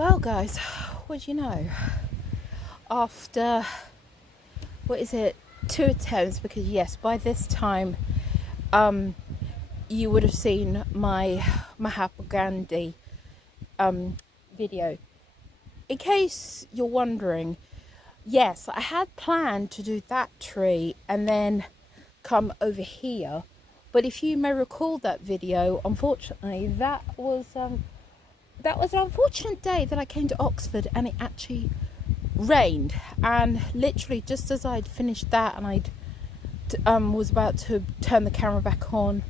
Well, guys, what do you know? After, what is it, 2 attempts, because yes, by this time, you would have seen my Mythopoeic video. In case you're wondering, yes, I had planned to do that tree and then come over here. But if you may recall that video, unfortunately, that was an unfortunate day that I came to Oxford and it actually rained. And literally just as I'd finished that and I'd was about to turn the camera back on,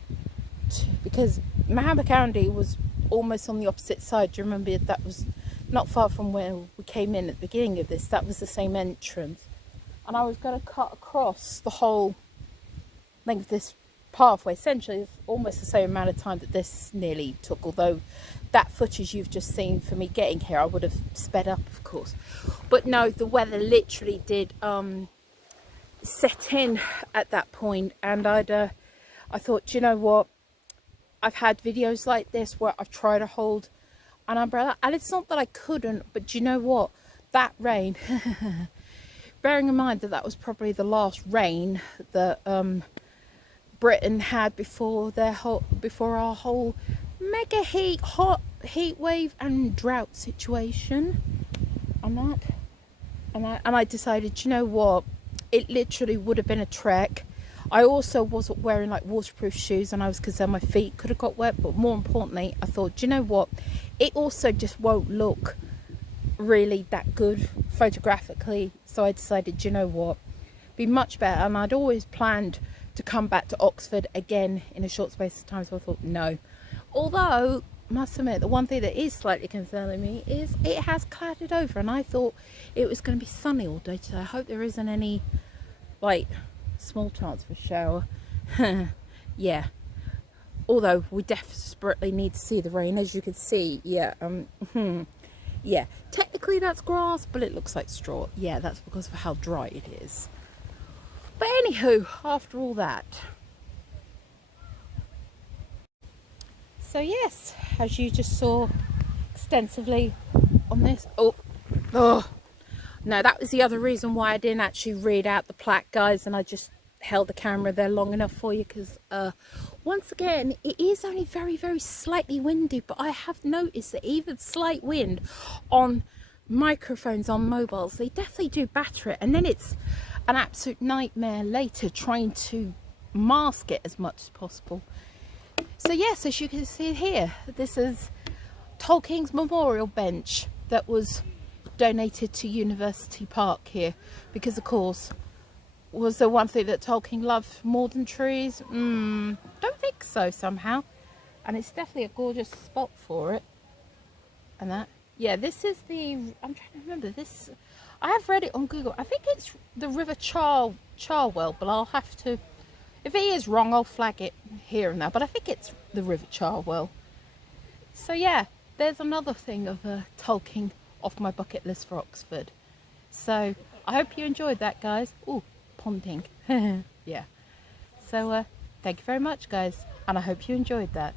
because Mythopoeic was almost on the opposite side. Do you remember that was not far from where we came in at the beginning of this? That was the same entrance. And I was going to cut across the whole length of this pathway. Essentially, it's almost the same amount of time that this nearly took, although that footage you've just seen for me getting here, I would have sped up, of course. But no, the weather literally did set in at that point, and I thought, do you know what? I've had videos like this where I've tried to hold an umbrella, and it's not that I couldn't, but do you know what? That rain, bearing in mind that that was probably the last rain that Britain had before our whole mega hot heat wave and drought situation, and I decided, do you know what? It literally would have been a trek. I also wasn't wearing like waterproof shoes, and I was concerned my feet could have got wet. But more importantly, I thought, do you know what? It also just won't look really that good photographically. So I decided, do you know what? Be much better. And I'd always planned to come back to Oxford again in a short space of time. So I thought, no. Although, must admit, the one thing that is slightly concerning me is it has clouded over, and I thought it was going to be sunny all day today. I hope there isn't any, like, small chance for a shower. Yeah, although we desperately need to see the rain, as you can see. Yeah, yeah, technically that's grass, but it looks like straw. Yeah, that's because of how dry it is. But anywho, after all that, so yes, as you just saw extensively on this, oh no, that was the other reason why I didn't actually read out the plaque, guys, and I just held the camera there long enough for you, because once again, it is only very, very slightly windy, but I have noticed that even slight wind on microphones on mobiles, they definitely do batter it, and then it's an absolute nightmare later trying to mask it as much as possible. So yes, as you can see here, this is Tolkien's memorial bench that was donated to University Park here, because of course, was there one thing that Tolkien loved more than trees? Don't think so somehow. And it's definitely a gorgeous spot for it. And that, yeah, this is the, I'm trying to remember this, I have read it on Google. I think it's the River Charwell, but I'll have to, if it is wrong, I'll flag it here and now. But I think it's the River Charwell. So yeah, there's another thing of Tolkien off my bucket list for Oxford. So I hope you enjoyed that, guys. Ooh, ponding. Yeah. So thank you very much, guys, and I hope you enjoyed that.